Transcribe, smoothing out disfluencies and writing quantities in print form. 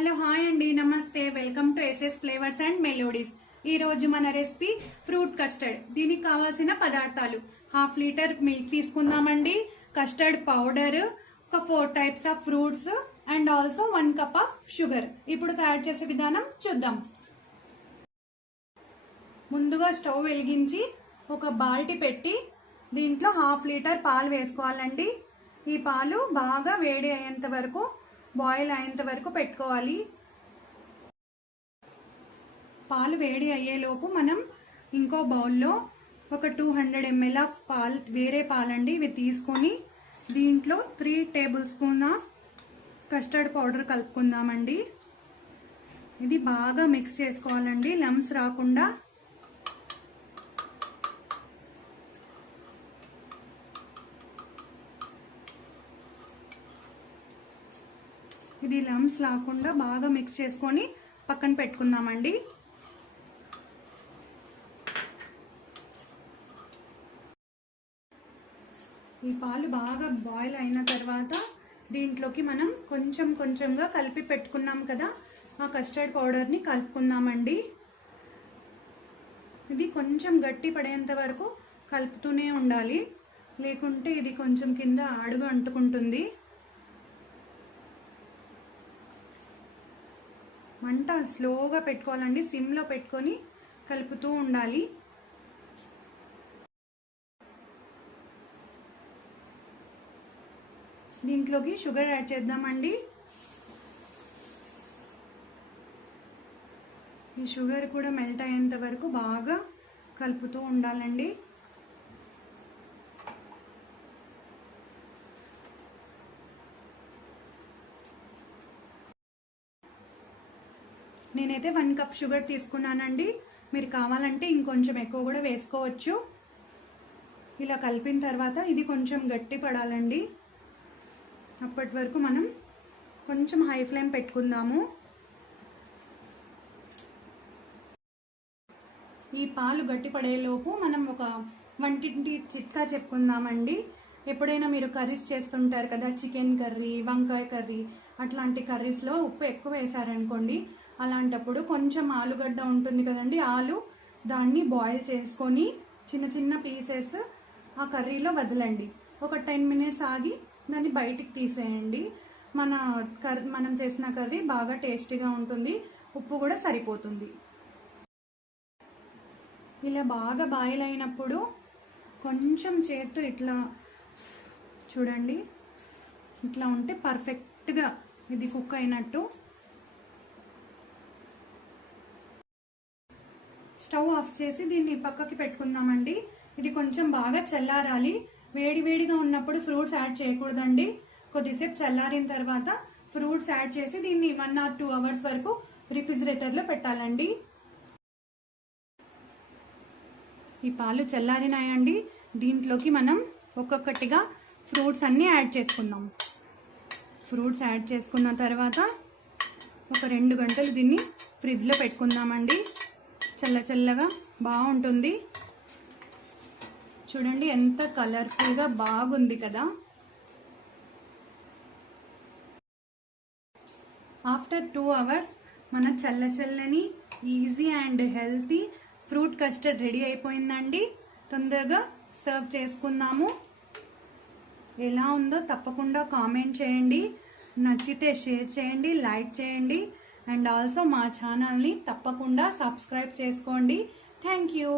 Hello hi అండి, నమస్తే. Welcome to SS flavours and melodies. ఈ రోజు మన రెసిపీ ఫ్రూట్ కస్టర్డ్. దీనికి కావాల్సిన పదార్థాలు: 1/2 లీటర్ మిల్క్ తీసుకుందామండి, కస్టర్డ్ పౌడర్, ఒక 4 types of fruits and also 1 cup of sugar. ఇప్పుడు తయారు చేసే విధానం చూద్దాం. ముందుగా స్టవ్ వెలిగించి ఒక బాల్టీ పెట్టి దీంట్లో 1/2 లీటర్ పాలు వేసుకోవాలండి. ఈ పాలు బాగా వేడి అయ్యేంత వరకు, బాయిల్ అయ్యేంత వరకు పెట్టుకోవాలి. పాలు వేడి అయ్యేలోపు మనం ఇంకో బౌల్లో ఒక 200 ml ఆఫ్ పాలు, వేరే పాలండి, ఇవి తీసుకొని దీంట్లో 3 tablespoon of custard powder కలుపుకుందామండి. ఇది బాగా మిక్స్ చేసుకోవాలండి, లమ్స్ రాకుండా. ఇది లమ్స్ రాకుండా బాగా మిక్స్ చేసుకొని పక్కన పెట్టుకుందామండి. ఈ పాలు బాగా బాయిల్ అయిన తర్వాత దీంట్లోకి మనం కొంచెం కొంచెంగా కలిపి పెట్టుకున్నాం కదా ఆ కస్టర్డ్ పౌడర్ని కలుపుకుందామండి. ఇది కొంచెం గట్టి పడేంత వరకు కలుపుతూనే ఉండాలి, లేకుంటే ఇది కొంచెం కింద అడుగు అంటుకుంటుంది. మంట స్లోగా పెట్టుకోవాలండి, సిమ్లో పెట్టుకొని కలుపుతూ ఉండాలి. దీంట్లోకి షుగర్ యాడ్ చేద్దామండి. ఈ షుగర్ కూడా మెల్ట్ అయ్యేంత వరకు బాగా కలుపుతూ ఉండాలండి. నేనైతే 1 కప్ షుగర్ తీసుకున్నానండి. మీరు కావాలంటే ఇంకొంచెం ఎక్కువ కూడా వేసుకోవచ్చు. ఇలా కలిపిన తర్వాత ఇది కొంచెం గట్టి పడాలండి. అప్పటి వరకు మనం కొంచెం హై ఫ్లేమ్ పెట్టుకుందాము. ఈ పాలు గట్టి పడేలోపు మనం ఒక వంటింటి చిట్కా చెప్పుకుందామండి. ఎప్పుడైనా మీరు కర్రీస్ చేస్తుంటారు కదా, చికెన్ కర్రీ, వంకాయ కర్రీ, అట్లాంటి కర్రీస్లో ఉప్పు ఎక్కువ వేసారనుకోండి, అలాంటప్పుడు కొంచెం ఆలుగడ్డ ఉంటుంది కదండి, దాన్ని బాయిల్ చేసుకొని చిన్న చిన్న పీసెస్ ఆ కర్రీలో వదలండి. ఒక 10 మినిట్స్ ఆగి దాన్ని బయటికి తీసేయండి. మనం చేసిన కర్రీ బాగా టేస్టీగా ఉంటుంది, ఉప్పు కూడా సరిపోతుంది. ఇలా బాగా బాయిల్ అయినప్పుడు కొంచెం చేత్తో ఇట్లా చూడండి, ఇట్లా ఉంటే పర్ఫెక్ట్గా ఇది కుక్ అయినట్టు. స్టవ్ ఆఫ్ చేసి దీన్ని పక్కకి పెట్టుకుందామండి. ఇది కొంచెం బాగా చల్లారాలి. వేడివేడిగా ఉన్నప్పుడు ఫ్రూట్స్ యాడ్ చేయకూడదండి. కొద్దిసేపు చల్లారిన తర్వాత ఫ్రూట్స్ యాడ్ చేసి దీన్ని 1 or 2 అవర్స్ వరకు రిఫ్రిజిరేటర్లో పెట్టాలండి. ఈ పాలు చల్లారినాయండి. దీంట్లోకి మనం ఒక్కొక్కటిగా ఫ్రూట్స్ అన్నీ యాడ్ చేసుకుందాం. ఫ్రూట్స్ యాడ్ చేసుకున్న తర్వాత ఒక 2 గంటలు దీన్ని ఫ్రిడ్జ్లో పెట్టుకుందామండి. చల్లగా బాగుంటుంది. చూడండి ఎంత కలర్ఫుల్గా బాగుంది కదా. ఆఫ్టర్ 2 అవర్స్ మన చల్లని easy and healthy fruit custard ready అయిపోయిందండి. తొందరగా సర్వ్ చేసుకుందాము. ఎలా ఉందో తప్పకుండా కామెంట్ చేయండి. నచ్చితే షేర్ చేయండి, లైక్ చేయండి అండ్ ఆల్సో మా ఛానల్ని తప్పకుండా సబ్స్క్రైబ్ చేసుకోండి. Thank you.